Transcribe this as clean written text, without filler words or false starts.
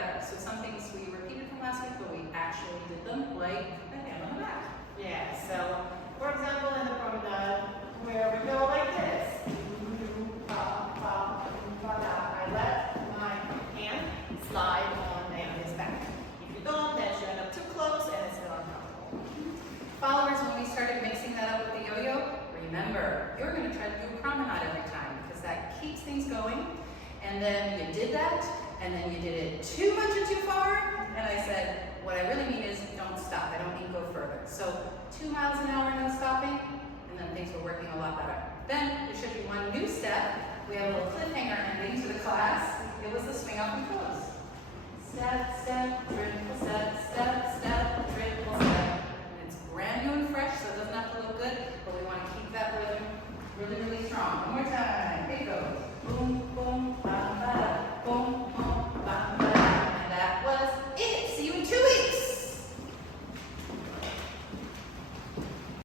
better. So some things we repeated from last week, but we actually did them, like the hand on the back. Yeah, so for example, in the promenade, where we go like this, I let my hand slide on Naomi's back. If you don't, then you end up too close and it's still uncomfortable. Followers, when we started mixing that up with the yo-yo, remember, you're going to try to do a promenade every time because that keeps things going. And then you did that, and then you did it too much and too far, and I said, what I really mean is don't stop. I don't mean go further. So 2 miles an hour, no stopping, and then things were working a lot better. Then we showed you one new step. We have a little cliffhanger ending to the class. It was the swing up and close. Step, step, triple step, step, step, triple step. And it's brand new and fresh, so it doesn't have to look good, but we want to keep that rhythm really, really strong. One more time. Here it goes. Boom,